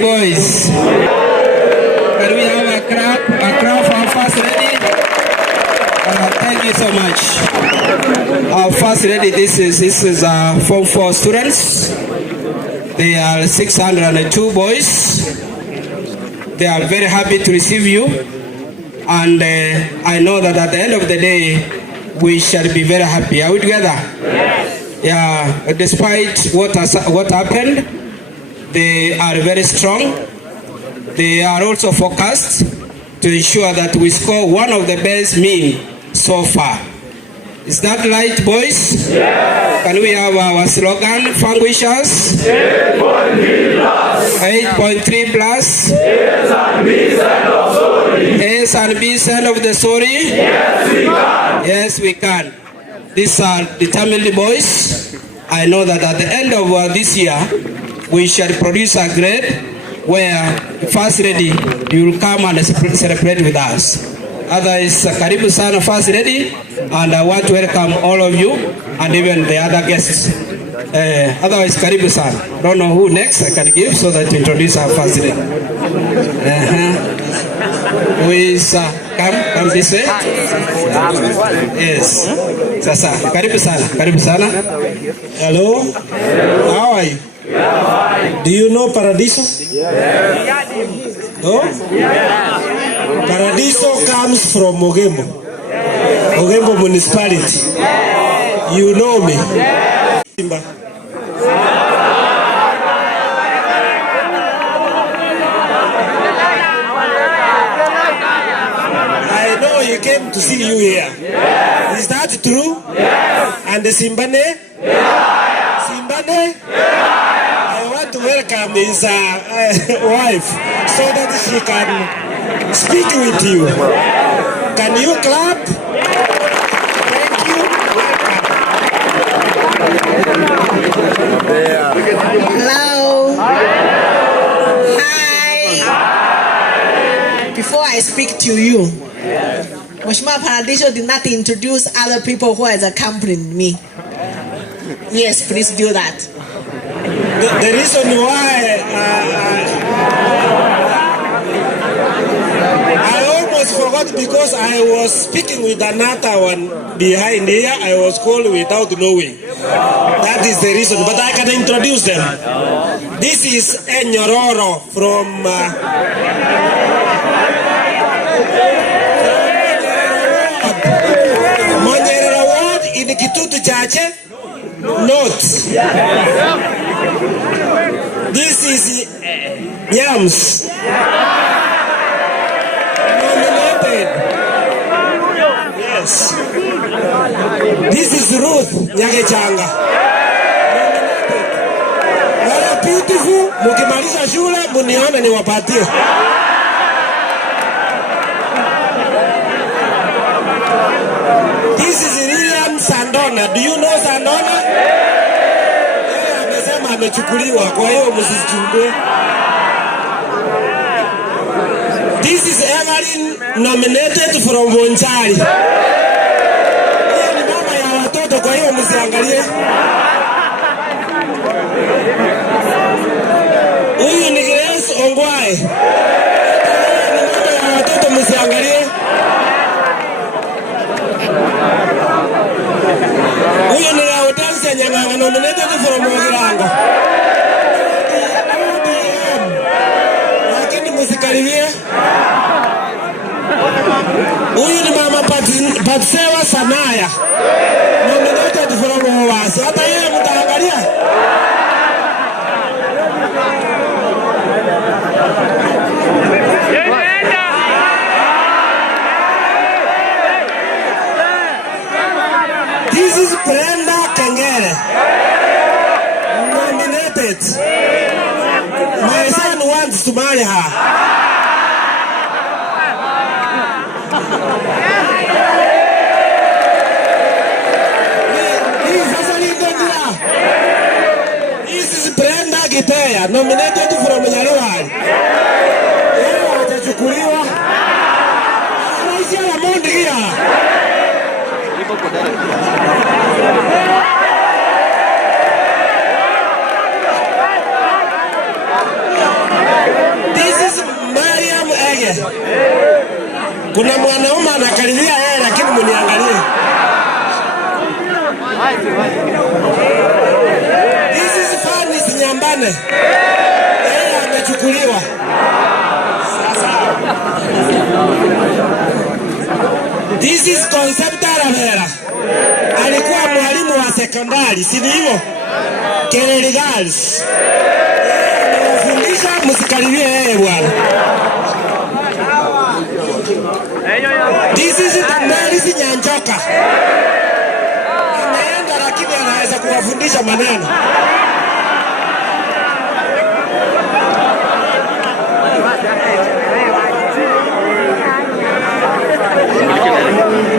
Boys, can we have a clap for our first lady? Thank you so much. Our first lady, this is Form 4 students. They are 602 boys. They are very happy to receive you, and I know that at the end of the day, we shall be very happy. Are we together? Yes. Yeah. Despite what happened, they are very strong. They are also focused to ensure that we score one of the best mean so far. Is that right, boys? Yes. Can we have our slogan, Fang Wishers? 8.3 plus. 8.3 plus. A's and B's end of story. A's and B's end of the story? Yes, we can. Yes, we can. These are determined boys. I know that at the end of this year, we shall produce a grade where first lady, you will come and celebrate with us. Otherwise, karibu sana first lady, and I want to welcome all of you and even the other guests. Otherwise, karibu sana. Don't know who next I can give so that to introduce our first lady. Who is come this way? Yes. Sasa, karibu sana. Hello. How are you? Do you know Paradiso? Yes. No? Yes. Paradiso comes from Mogembo. Mogembo municipality. Yes. You know me? Yes. I know he came to see you here. Yes. Is that true? Yes. And the Simbane? Yeah. Simbane? Yeah. To welcome his wife so that she can speak with you. Can you clap? Thank you. Hello. Hi. Before I speak to you, Mheshimiwa Paradiso did not introduce other people who has accompanied me. Yes, please do that. The reason why I almost forgot, because I was speaking with another one behind here. I was called without knowing. That is the reason, but I can introduce them. This is Enyororo from Monyerero Ward in Kitutu Chache North. This is Yams. Nominated. Yes. This is Ruth Nyagechanga. Nominated. Very beautiful. Mukimaliza shule munione niwapatie. This is William Sandona. Do you know Sandona? Amechukuliwa, kwa hiyo msichungue. This is Evelyn, nominated from Bonchari. Huyu ni mama ya watoto, kwa hiyo msiangalie. Huyu ni Grace Ongwae. Ni mama ya watoto, msiangalie. Huyu ni Autensia Nyang'anga, nominated from Ogiranga. Lakini musikaribie. Huyu ni mama Patsewa Sanaya, nominated from Owasi. Hata yeye mtaangalia. This is Brenda Kengere, nominated. My son wants to marry her. This is Brenda Giteya, nominated from Nyaliwali. Yeye atachukuliwa. Anaishia la Mondi here. muniangalie. Kuna mwanaume anakaribia yeye lakini muniangalie. This is Fanis Nyambane. Yeye amechukuliwa. Sasa. This is Concepta Ravera. Alikuwa mwalimu wa sekondari, si hivyo? Kelele Girls. Anafundisha msikaribie yeye bwana. This is Damaris Nyanjoka. Ameenda lakini anaweza kuwafundisha maneno.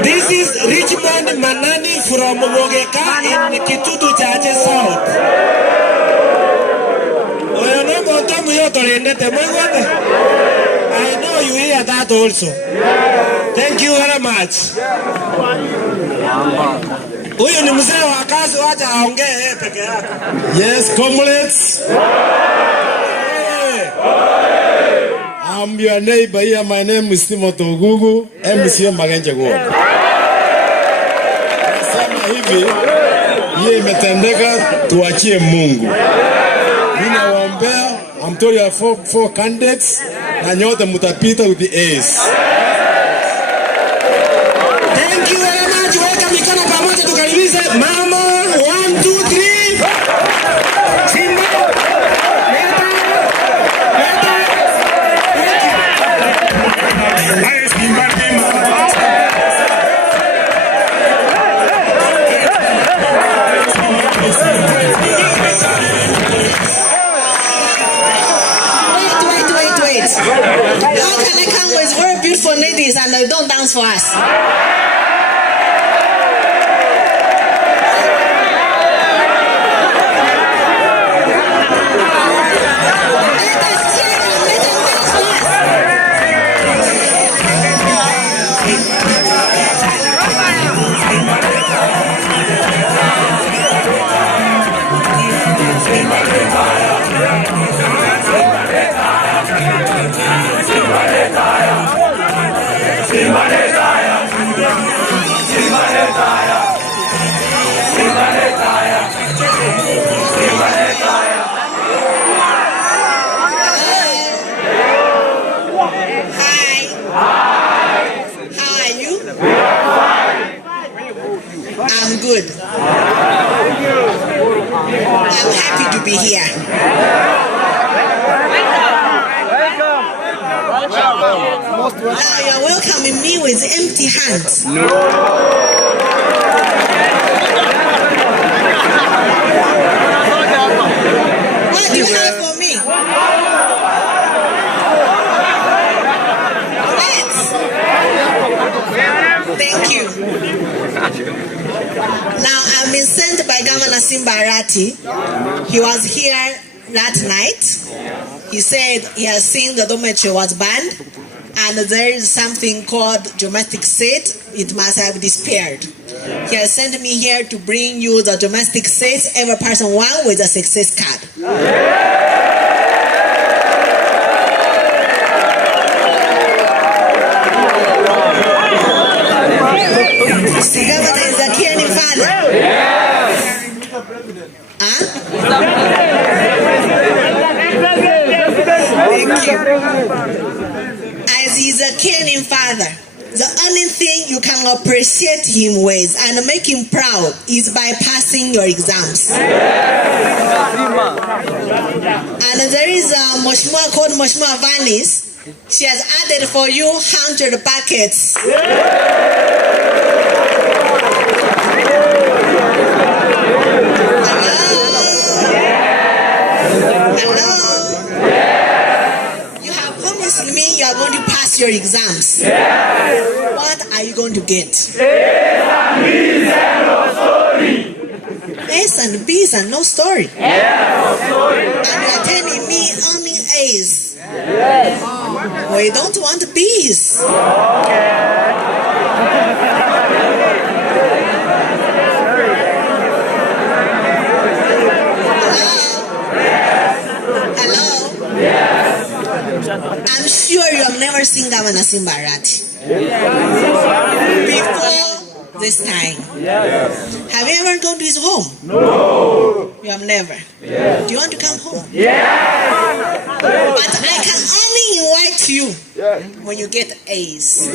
This is Richmond Manani from Mogeka in Kitutu Chache South. I know you hear that also. Thank you very much. Huyu ni mzee wa kazi, wacha aongee yeye peke yake. Yes, comrades. I'm your neighbor here. My name is Timothy Ogugu, MC Magenje Go. Nasema hivi, yeye imetendeka, tuachie Mungu. Ninawaombea, I'm told you are four candidates, na nyote mutapita with the A's. Thank you very much. Weka mikono pamoja tukaribishe mama. 1 2 3. Simba. Wait. How can I come with very beautiful ladies and they don't dance for us? I'm good. I'm happy to be here. Now you're welcoming me with empty hands. What do you have for me? Thank you. Now I've been sent by Governor Simba Arati. He was here that night. He said he has seen the dormitory was banned and there is something called domestic seat. It must have disappeared. He has sent me here to bring you the domestic seats, every person one with a success card. The governor is a caring father. Huh? Thank you. As he's a caring father, the only thing you can appreciate him with and make him proud is by passing your exams. And there is a Moshma called Moshma Vanis. She has added for you 100 buckets. Hello? You have promised me you are going to pass your exams. What are you going to get? A's and B's and no story. And you are telling me only A's. We don't want B's. Hello? I'm sure you have never seen Governor Simba Arati before this time. Have you ever gone to his home? No. You have never. Do you want to come home? But I can only invite you when you get A's.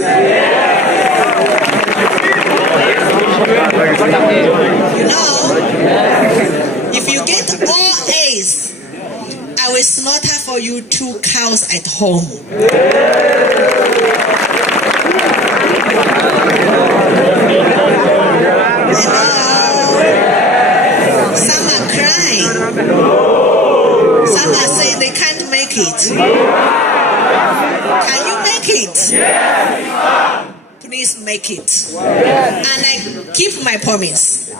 You know, if you get all A's, I will slaughter for you 2 cows at home. Some are crying. Some are saying they can't make it. Can you make it? Please make it. And I keep my promise.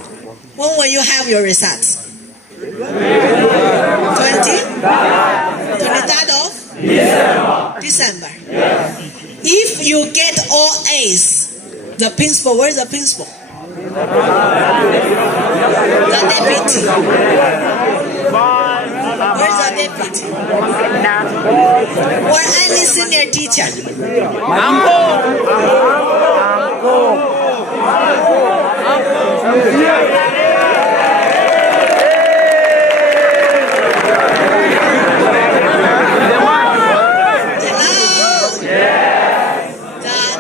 When will you have your results? 23rd of December. If you get all A's, the principal, where's the principal? The deputy. Where's the deputy? Or any senior teacher?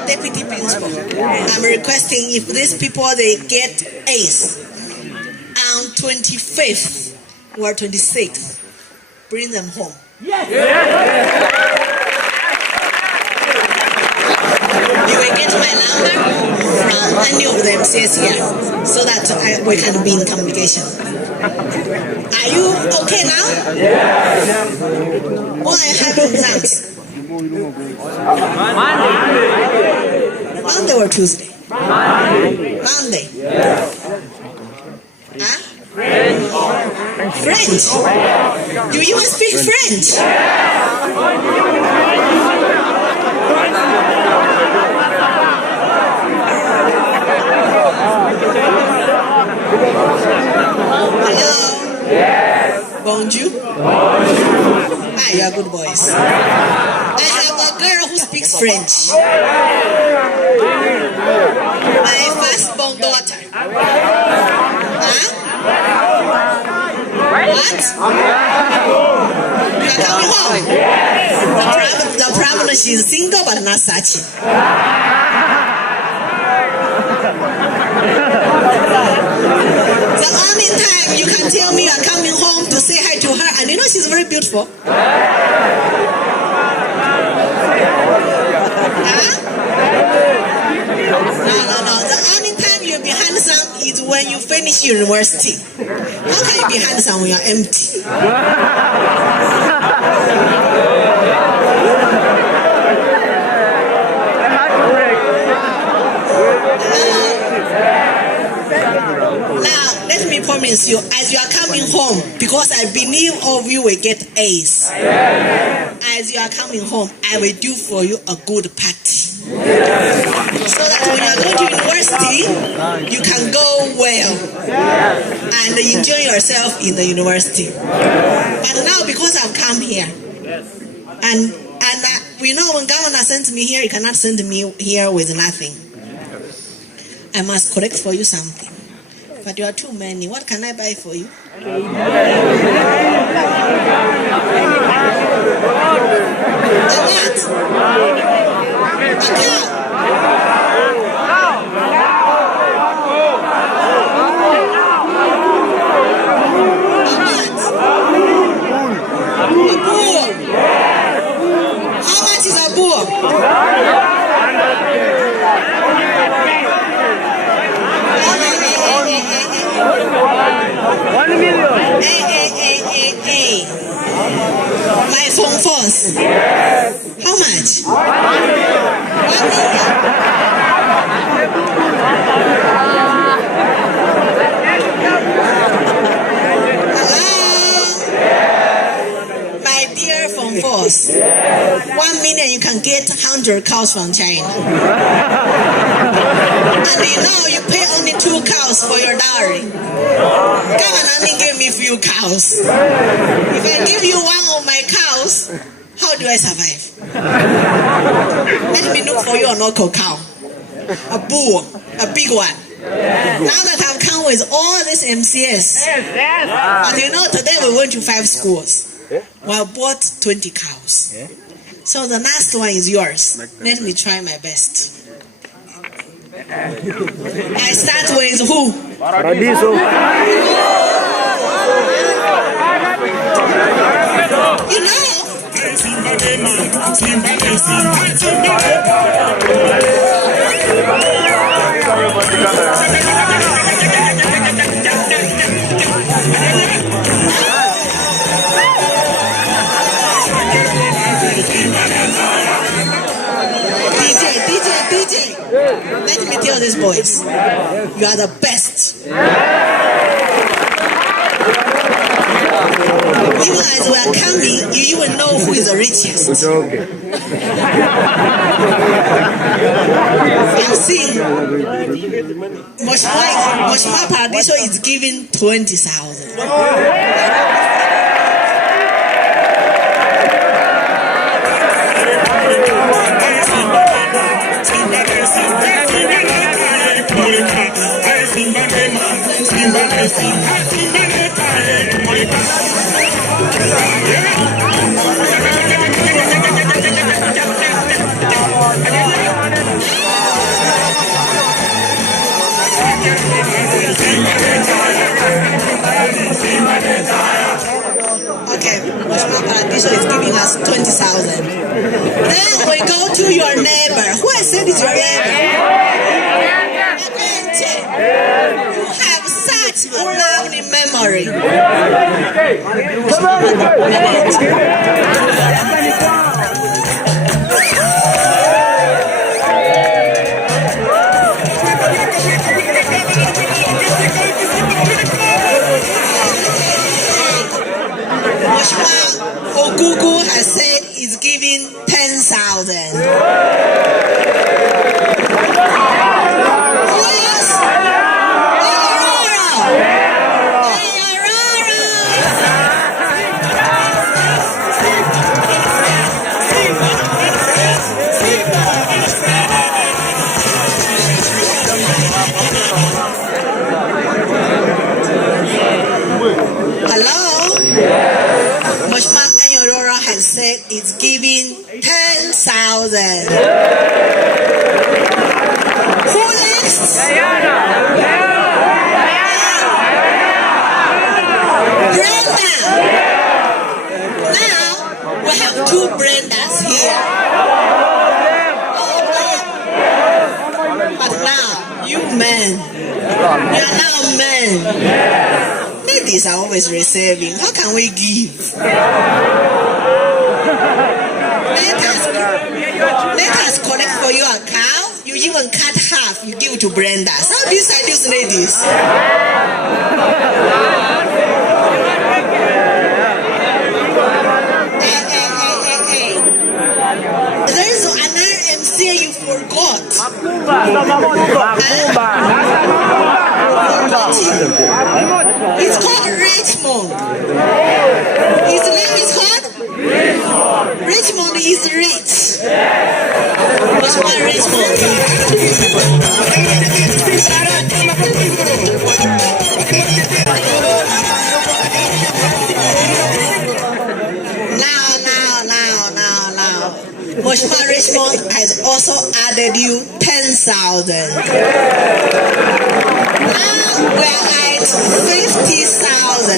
Deputy principal. I'm requesting if these people they get A's on 25th or 26th, bring them home. Yes. You will get my number from any of them says here, so that we can be in communication. Are you okay now? Yes. When I have exams? Monday or Tuesday? Monday. Huh? French. You even speak French? Hello? Bonjour? Ah, you are good boys. I have a girl who speaks French. My firstborn daughter. Huh? What? You are coming home? The problem is she's single but not such. The only time you can tell me you are coming home to say hi to her, and you know she's very beautiful. No. The only time you'll be handsome is when you finish university. How can you be handsome when you're empty? Now, let me promise you, as you are coming home, because I believe all of you will get A's. As you are coming home, I will do for you a good party. So that when you are going to university, you can go well and enjoy yourself in the university. But now, because I've come here, and we know when governor sent me here, he cannot send me here with nothing. I must collect for you something. But you are too many. What can I buy for you? A what? A cow. A bull. How much is a bull? Hey. My phone phones. How much? 1 million. Hello? My dear phone phones. 1 million you can get 100 cows from China. And you know you pay only 2 cows for your dowry. Come on, only give me few cows. If I give you one of my cows, How do I survive? Let me look for you an local cow. A bull, a big one. Now that I've come with all these MCS. But you know, today we went to 5 schools. We have bought 20 cows. So the last one is yours. Let me try my best. I start with who? You know. DJ. Let me tell these boys, you are the best. Even as we are coming, you even know who is the richest. I've seen Moshma Paradiso is giving 20,000. Okay, Moshma Paradiso is giving us 20,000. Then we go to your neighbor. Who I said is your neighbor? You have such a lovely memory. Moshma Ogugu has said he's giving 10,000. Hello? Moshma Ayorora has said it's giving 10,000. Who next? Brenda. Now we have 2 Brendas here. But now, you men, you are now men. Ladies are always receiving. How can we give? Let us collect for you a cow. You even cut half. You give to Brenda. How do you say these ladies? Hey. There is another MC you forgot. It's called Richmond. His name is called Richmond is rich. What's my Richmond? Now. Moshma Richmond has also added you 10,000. Now we're at 50,000.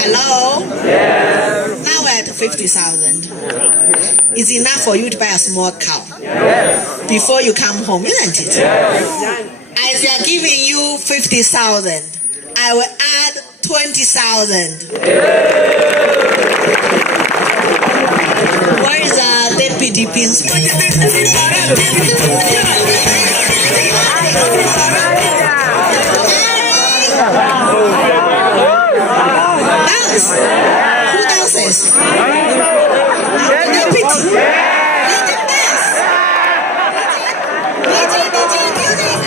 Hello? Yes. Now we're at 50,000. It's enough for you to buy a small cow. Yes. Before you come home, isn't it? Yes. As they are giving you 50,000, I will add 20,000. Where is the deputy principal? Dance. Who dances? Deputy. Let them dance. DJ, music.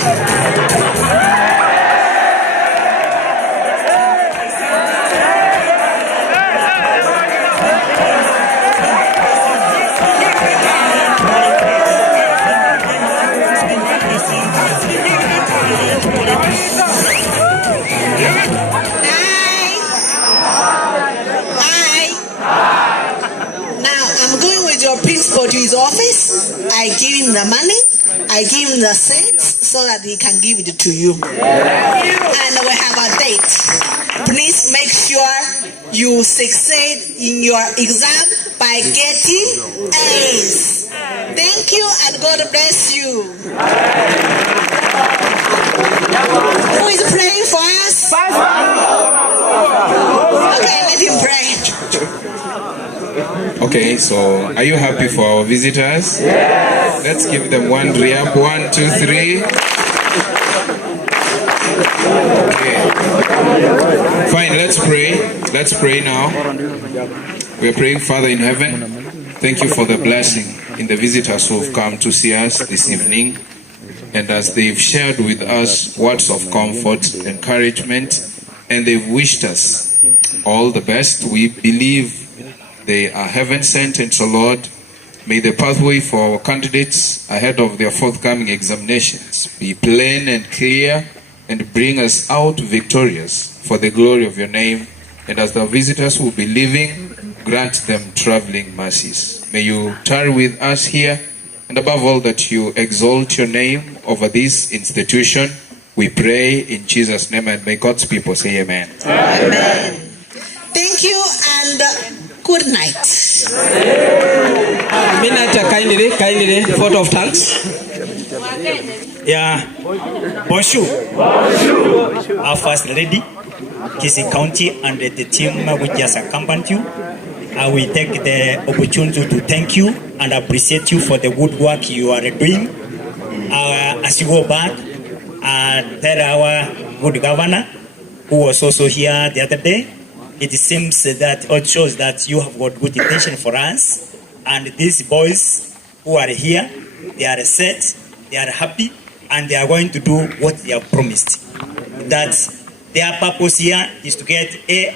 to his office. I give him the money. I give him the seats so that he can give it to you. And we have a date. Please make sure you succeed in your exam by getting A's. Thank you and God bless you. Who is praying for us? Okay, let him pray. Okay, so are you happy for our visitors? Yes. Let's give them one re-up. 1, 2, 3. Okay. Fine, let's pray. Let's pray now. We are praying, Father in heaven, thank you for the blessing in the visitors who have come to see us this evening. And as they've shared with us words of comfort, encouragement, and they've wished us all the best, we believe they are heaven sent. And so, Lord, may the pathway for our candidates ahead of their forthcoming examinations be plain and clear and bring us out victorious for the glory of your name. And as the visitors will be leaving, grant them traveling mercies. May you tarry with us here, and above all that you exalt your name over this institution. We pray in Jesus' name, and may God's people say amen. Amen. Thank you and good night. Minata, kindly, vote of thanks. Yeah, bonjour. Our first lady, Kisi County, and the team which just accompanied you. I will take the opportunity to thank you and appreciate you for the good work you are doing. As you go back, tell our good governor, who was also here the other day, it seems that it shows that you have got good intention for us. And these boys who are here, they are set, they are happy, and they are going to do what they have promised. That their purpose here is to get A